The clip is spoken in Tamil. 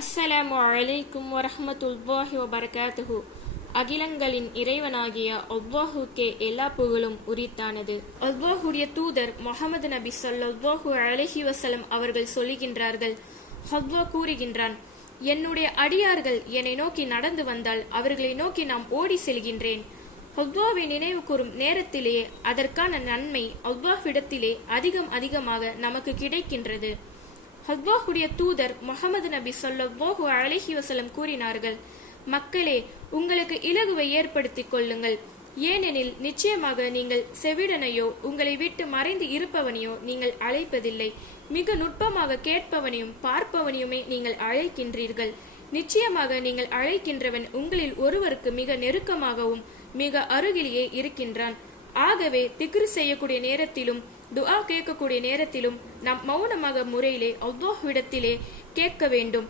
அஸ்ஸலாமு அலைக்கும் வரஹ்மத்துல்லாஹி வபரகாத்துஹு. அகிலங்களின் இறைவனாகிய அல்லாஹுக்கே எல்லா புகழும் உரித்தானது. அல்லாஹுடைய தூதர் முஹம்மது நபி ஸல்லல்லாஹு அலைஹி வஸல்லம் அவர்கள் சொல்லுகின்றார்கள், அல்லாஹ் கூறுகின்றான், என்னுடைய அடியார்கள் என்னை நோக்கி நடந்து வந்தால் அவர்களை நோக்கி நாம் ஓடி செல்கின்றேன். அல்லாஹ்வை நினைவு கூறும் நேரத்திலேயே அதற்கான நன்மை அல்லாஹ்விடத்திலே அதிகமாக நமக்கு கிடைக்கின்றது. அல்லாஹுடைய தூதர் முஹம்மது நபி ஸல்லல்லாஹு அலைஹி வஸல்லம் கூறினார்கள், மக்களே, உங்களுக்கு இலகுவை ஏற்படுத்திக் கொள்ளுங்கள். ஏனெனில் நிச்சயமாக நீங்கள் செவிடனையோ உங்களை விட்டு மறைந்து இருப்பவனையோ நீங்கள் அழைப்பதில்லை. மிக நுட்பமாக கேட்பவனையும் பார்ப்பவனையுமே நீங்கள் அழைக்கின்றீர்கள். நிச்சயமாக நீங்கள் அழைக்கின்றவன் உங்களில் ஒருவருக்கு மிக நெருக்கமாகவும் மிக அருகிலேயே இருக்கின்றான். ஆகவே திக்ரு செய்யக்கூடிய நேரத்திலும் துஆ கேட்கக்கூடிய நேரத்திலும் நாம் மௌனமாக முறையிலே அல்லாஹ்விடத்திலே கேட்க வேண்டும்.